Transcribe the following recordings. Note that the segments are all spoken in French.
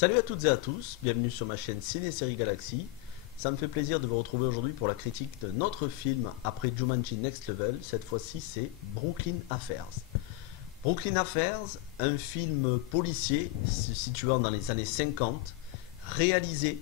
Salut à toutes et à tous, bienvenue sur ma chaîne Ciné Série Galaxy. Ça me fait plaisir de vous retrouver aujourd'hui pour la critique de notre film après Jumanji Next Level. Cette fois-ci, c'est Brooklyn Affairs. Brooklyn Affairs, un film policier se situant dans les années 50, réalisé,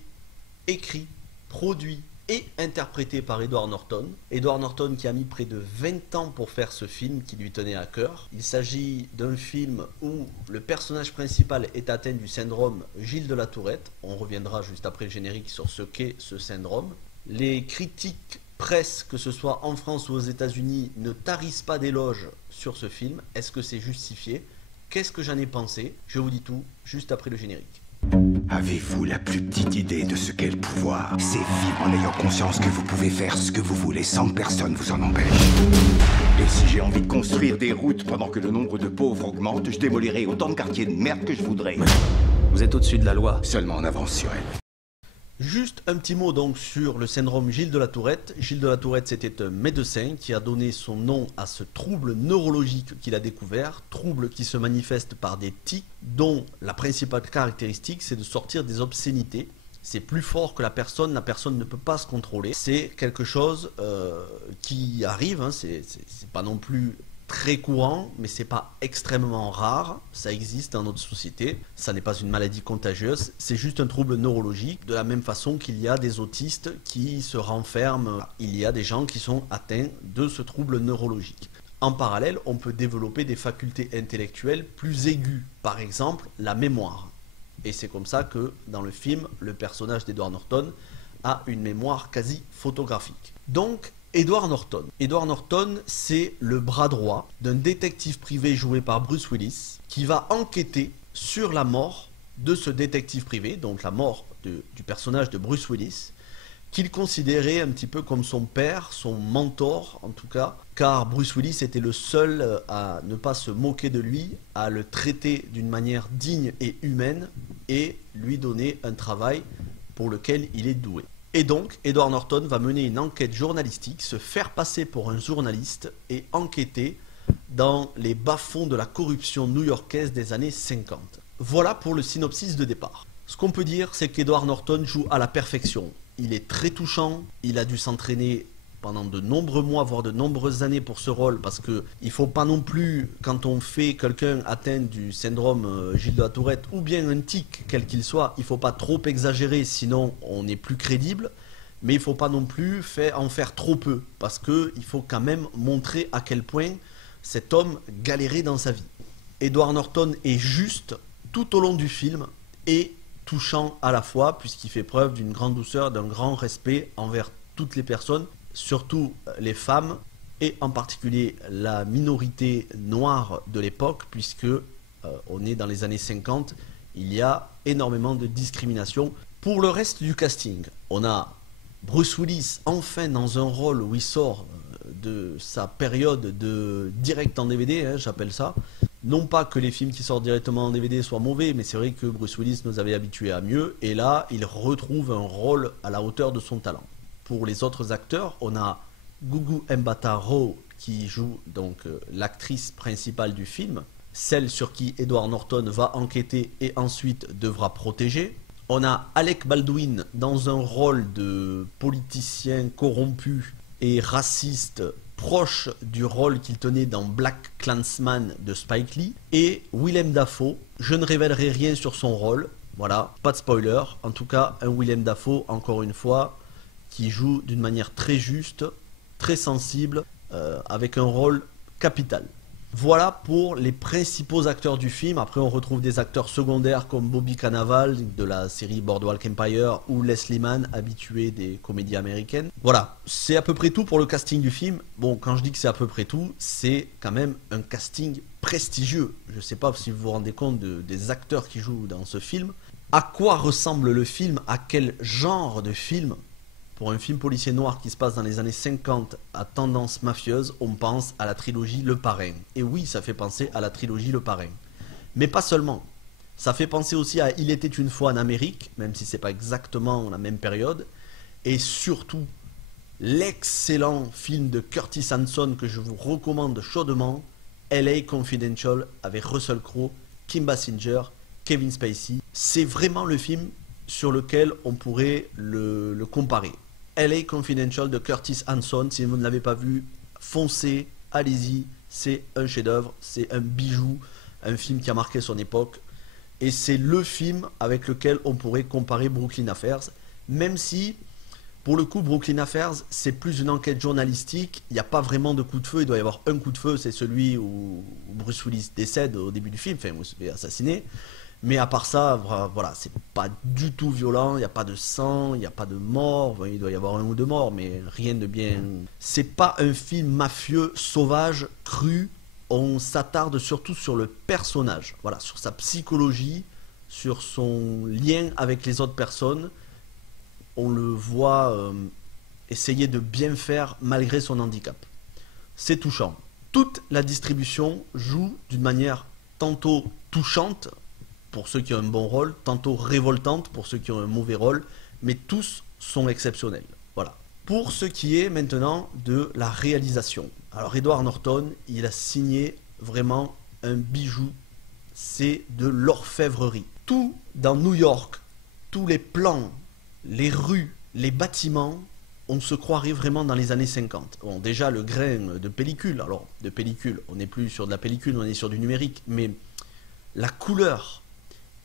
écrit, produit et interprété par Edward Norton. Edward Norton qui a mis près de 20 ans pour faire ce film qui lui tenait à cœur. Il s'agit d'un film où le personnage principal est atteint du syndrome Gilles de la Tourette. On reviendra juste après le générique sur ce qu'est ce syndrome. Les critiques presse, que ce soit en France ou aux États-Unis, ne tarissent pas d'éloges sur ce film. Est-ce que c'est justifié? Qu'est-ce que j'en ai pensé? Je vous dis tout juste après le générique. Avez-vous la plus petite idée de ce qu'est le pouvoir? C'est vivre en ayant conscience que vous pouvez faire ce que vous voulez sans que personne vous en empêche. Et si j'ai envie de construire des routes pendant que le nombre de pauvres augmente, je démolirai autant de quartiers de merde que je voudrais. Vous êtes au-dessus de la loi. Seulement en avance sur elle. Juste un petit mot donc sur le syndrome Gilles de la Tourette. Gilles de la Tourette, c'était un médecin qui a donné son nom à ce trouble neurologique qu'il a découvert, trouble qui se manifeste par des tics dont la principale caractéristique c'est de sortir des obscénités. C'est plus fort que la personne ne peut pas se contrôler. C'est quelque chose qui arrive, hein, c'est pas non plus très courant, mais c'est pas extrêmement rare, ça existe dans notre société, ça n'est pas une maladie contagieuse, c'est juste un trouble neurologique, de la même façon qu'il y a des autistes qui se renferment, il y a des gens qui sont atteints de ce trouble neurologique. En parallèle, on peut développer des facultés intellectuelles plus aiguës, par exemple la mémoire. Et c'est comme ça que dans le film, le personnage d'Edward Norton a une mémoire quasi photographique. Donc, Edward Norton. Edward Norton, c'est le bras droit d'un détective privé joué par Bruce Willis qui va enquêter sur la mort de ce détective privé, donc la mort du personnage de Bruce Willis, qu'il considérait un petit peu comme son père, son mentor en tout cas, car Bruce Willis était le seul à ne pas se moquer de lui, à le traiter d'une manière digne et humaine et lui donner un travail pour lequel il est doué. Et donc, Edward Norton va mener une enquête journalistique, se faire passer pour un journaliste et enquêter dans les bas-fonds de la corruption new-yorkaise des années 50. Voilà pour le synopsis de départ. Ce qu'on peut dire, c'est qu'Edward Norton joue à la perfection. Il est très touchant, il a dû s'entraîner pendant de nombreux mois, voire de nombreuses années pour ce rôle, parce qu'il ne faut pas non plus, quand on fait quelqu'un atteint du syndrome Gilles de la Tourette, ou bien un tic, quel qu'il soit, il ne faut pas trop exagérer, sinon on n'est plus crédible, mais il ne faut pas non plus en faire trop peu, parce qu'il faut quand même montrer à quel point cet homme galérait dans sa vie. Edward Norton est juste tout au long du film, et touchant à la fois, puisqu'il fait preuve d'une grande douceur, d'un grand respect envers toutes les personnes, surtout les femmes, et en particulier la minorité noire de l'époque, puisque on est dans les années 50, il y a énormément de discrimination. Pour le reste du casting, on a Bruce Willis, enfin dans un rôle où il sort de sa période de direct en DVD, hein, j'appelle ça. Non pas que les films qui sortent directement en DVD soient mauvais, mais c'est vrai que Bruce Willis nous avait habitués à mieux, et là, il retrouve un rôle à la hauteur de son talent. Pour les autres acteurs, on a Gugu Mbatha-Raw qui joue donc l'actrice principale du film, celle sur qui Edward Norton va enquêter et ensuite devra protéger. On a Alec Baldwin dans un rôle de politicien corrompu et raciste, proche du rôle qu'il tenait dans Black Klansman de Spike Lee. Et Willem Dafoe, je ne révélerai rien sur son rôle, voilà, pas de spoiler, en tout cas un Willem Dafoe, encore une fois, qui joue d'une manière très juste, très sensible, avec un rôle capital. Voilà pour les principaux acteurs du film. Après, on retrouve des acteurs secondaires comme Bobby Cannavale de la série Boardwalk Empire ou Leslie Mann, habitué des comédies américaines. Voilà, c'est à peu près tout pour le casting du film. Bon, quand je dis que c'est à peu près tout, c'est quand même un casting prestigieux. Je ne sais pas si vous vous rendez compte des acteurs qui jouent dans ce film. À quoi ressemble le film? À quel genre de film? Pour un film policier noir qui se passe dans les années 50 à tendance mafieuse, on pense à la trilogie Le Parrain. Et oui, ça fait penser à la trilogie Le Parrain. Mais pas seulement. Ça fait penser aussi à Il était une fois en Amérique, même si c'est pas exactement la même période. Et surtout, l'excellent film de Curtis Hanson que je vous recommande chaudement, LA Confidential, avec Russell Crowe, Kim Basinger, Kevin Spacey. C'est vraiment le film sur lequel on pourrait le comparer. LA Confidential de Curtis Hanson, si vous ne l'avez pas vu, foncez, allez-y, c'est un chef-d'œuvre, c'est un bijou, un film qui a marqué son époque, et c'est le film avec lequel on pourrait comparer Brooklyn Affairs, même si, pour le coup, Brooklyn Affairs, c'est plus une enquête journalistique, il n'y a pas vraiment de coup de feu, il doit y avoir un coup de feu, c'est celui où Bruce Willis décède au début du film, enfin, où il se fait assassiner. Mais à part ça, voilà, c'est pas du tout violent, il n'y a pas de sang, il n'y a pas de mort, enfin, il doit y avoir un ou deux morts, mais rien de bien... C'est pas un film mafieux, sauvage, cru, on s'attarde surtout sur le personnage, voilà, sur sa psychologie, sur son lien avec les autres personnes. On le voit essayer de bien faire malgré son handicap. C'est touchant. Toute la distribution joue d'une manière tantôt touchante, pour ceux qui ont un bon rôle, tantôt révoltante pour ceux qui ont un mauvais rôle, mais tous sont exceptionnels. Voilà. Pour ce qui est maintenant de la réalisation. Alors Edward Norton, il a signé vraiment un bijou, c'est de l'orfèvrerie. Tout dans New York, tous les plans, les rues, les bâtiments, on se croirait vraiment dans les années 50. Bon, déjà le grain de pellicule, alors de pellicule, on n'est plus sur de la pellicule, on est sur du numérique, mais la couleur,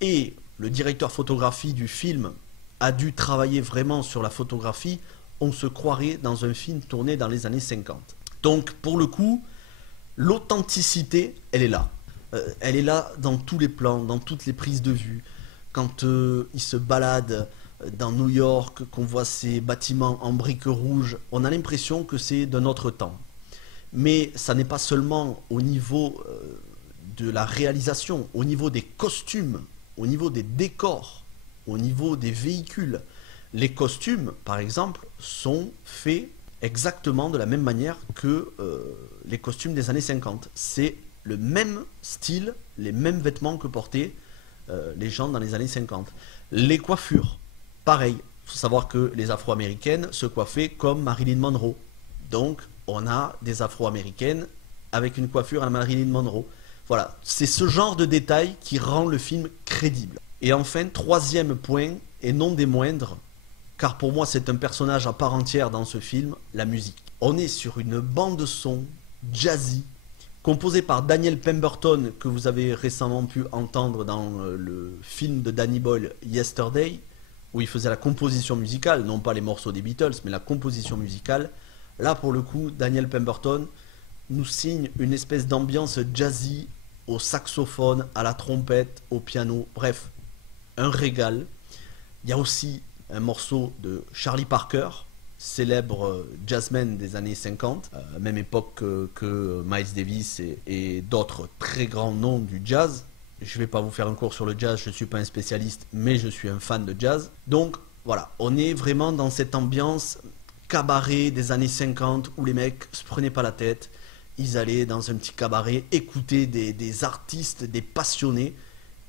et le directeur photographie du film a dû travailler vraiment sur la photographie, on se croirait dans un film tourné dans les années 50. Donc pour le coup, l'authenticité, elle est là. Elle est là dans tous les plans, dans toutes les prises de vue. Quand il se balade dans New York, qu'on voit ces bâtiments en briques rouges, on a l'impression que c'est d'un autre temps. Mais ça n'est pas seulement au niveau de la réalisation, au niveau des costumes, au niveau des décors, au niveau des véhicules. Les costumes, par exemple, sont faits exactement de la même manière que les costumes des années 50. C'est le même style, les mêmes vêtements que portaient les gens dans les années 50. Les coiffures, pareil. Il faut savoir que les Afro-Américaines se coiffaient comme Marilyn Monroe. Donc, on a des Afro-Américaines avec une coiffure à la Marilyn Monroe. Voilà, c'est ce genre de détail qui rend le film crédible. Et enfin, troisième point, et non des moindres, car pour moi c'est un personnage à part entière dans ce film, la musique. On est sur une bande son jazzy, composée par Daniel Pemberton, que vous avez récemment pu entendre dans le film de Danny Boyle, Yesterday, où il faisait la composition musicale, non pas les morceaux des Beatles, mais la composition musicale. Là, pour le coup, Daniel Pemberton nous signe une espèce d'ambiance jazzy au saxophone, à la trompette, au piano, bref, un régal. Il y a aussi un morceau de Charlie Parker, célèbre jazzman des années 50, même époque que Miles Davis et d'autres très grands noms du jazz. Je ne vais pas vous faire un cours sur le jazz, je ne suis pas un spécialiste, mais je suis un fan de jazz. Donc voilà, on est vraiment dans cette ambiance cabaret des années 50 où les mecs se prenaient pas la tête. Ils allaient dans un petit cabaret écouter des artistes, des passionnés.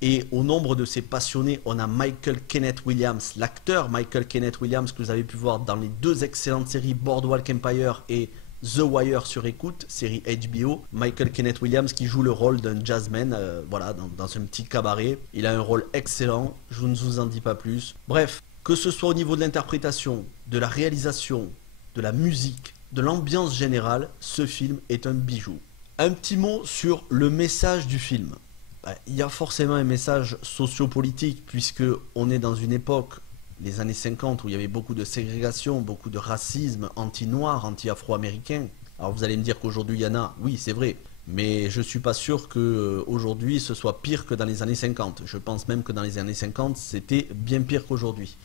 Et au nombre de ces passionnés, on a Michael Kenneth Williams, l'acteur Michael Kenneth Williams que vous avez pu voir dans les deux excellentes séries Boardwalk Empire et The Wire sur écoute, série HBO. Michael Kenneth Williams qui joue le rôle d'un jazzman, voilà, dans un petit cabaret. Il a un rôle excellent, je ne vous en dis pas plus. Bref, que ce soit au niveau de l'interprétation, de la réalisation, de la musique, de l'ambiance générale, ce film est un bijou. Un petit mot sur le message du film. Il y a forcément un message sociopolitique puisque on est dans une époque, les années 50, où il y avait beaucoup de ségrégation, beaucoup de racisme anti-noir, anti-afro-américain. Alors vous allez me dire qu'aujourd'hui il y en a, oui c'est vrai, mais je suis pas sûr qu'aujourd'hui ce soit pire que dans les années 50. Je pense même que dans les années 50 c'était bien pire qu'aujourd'hui.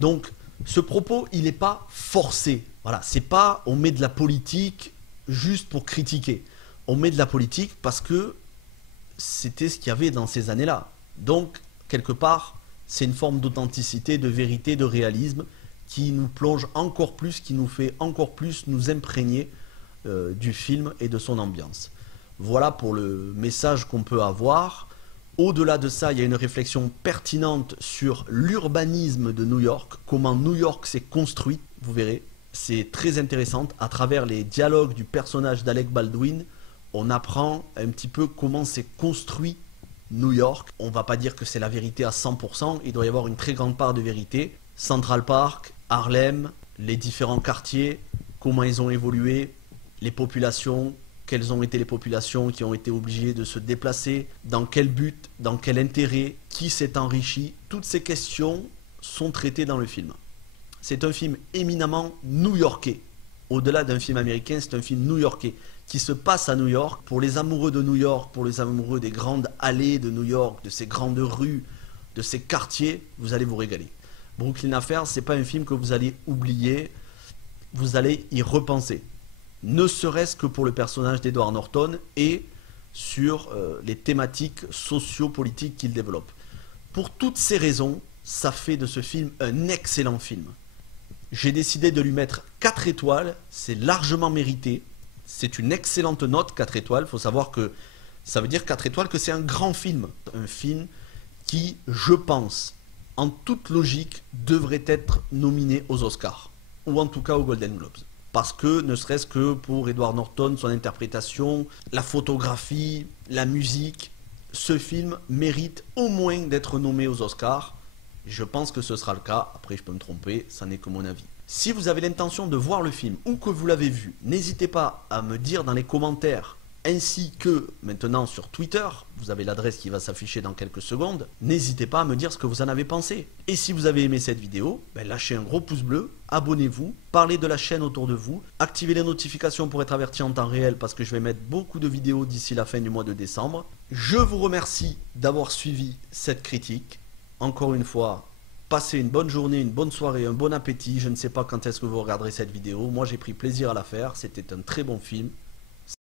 Donc ce propos il n'est pas forcé. Voilà, c'est pas on met de la politique juste pour critiquer. On met de la politique parce que c'était ce qu'il y avait dans ces années-là. Donc, quelque part, c'est une forme d'authenticité, de vérité, de réalisme qui nous plonge encore plus, qui nous fait encore plus nous imprégner du film et de son ambiance. Voilà pour le message qu'on peut avoir. Au-delà de ça, il y a une réflexion pertinente sur l'urbanisme de New York, comment New York s'est construite, vous verrez. C'est très intéressant. À travers les dialogues du personnage d'Alec Baldwin, on apprend un petit peu comment s'est construit New York. On va pas dire que c'est la vérité à 100%, il doit y avoir une très grande part de vérité. Central Park, Harlem, les différents quartiers, comment ils ont évolué, les populations, quelles ont été les populations qui ont été obligées de se déplacer, dans quel but, dans quel intérêt, qui s'est enrichi. Toutes ces questions sont traitées dans le film. C'est un film éminemment new-yorkais. Au-delà d'un film américain, c'est un film new-yorkais qui se passe à New York. Pour les amoureux de New York, pour les amoureux des grandes allées de New York, de ces grandes rues, de ces quartiers, vous allez vous régaler. Brooklyn Affairs, c'est pas un film que vous allez oublier, vous allez y repenser. Ne serait-ce que pour le personnage d'Edward Norton et sur les thématiques socio-politiques qu'il développe. Pour toutes ces raisons, ça fait de ce film un excellent film. J'ai décidé de lui mettre 4 étoiles, c'est largement mérité. C'est une excellente note, 4 étoiles. Il faut savoir que ça veut dire 4 étoiles que c'est un grand film. Un film qui, je pense, en toute logique, devrait être nominé aux Oscars. Ou en tout cas aux Golden Globes. Parce que, ne serait-ce que pour Edward Norton, son interprétation, la photographie, la musique, ce film mérite au moins d'être nommé aux Oscars. Je pense que ce sera le cas. Après, je peux me tromper, ça n'est que mon avis. Si vous avez l'intention de voir le film ou que vous l'avez vu, n'hésitez pas à me dire dans les commentaires, ainsi que maintenant sur Twitter, vous avez l'adresse qui va s'afficher dans quelques secondes, n'hésitez pas à me dire ce que vous en avez pensé. Et si vous avez aimé cette vidéo, lâchez un gros pouce bleu, abonnez-vous, parlez de la chaîne autour de vous, activez les notifications pour être averti en temps réel parce que je vais mettre beaucoup de vidéos d'ici la fin du mois de décembre. Je vous remercie d'avoir suivi cette critique. Encore une fois, passez une bonne journée, une bonne soirée, un bon appétit. Je ne sais pas quand est-ce que vous regarderez cette vidéo. Moi, j'ai pris plaisir à la faire. C'était un très bon film.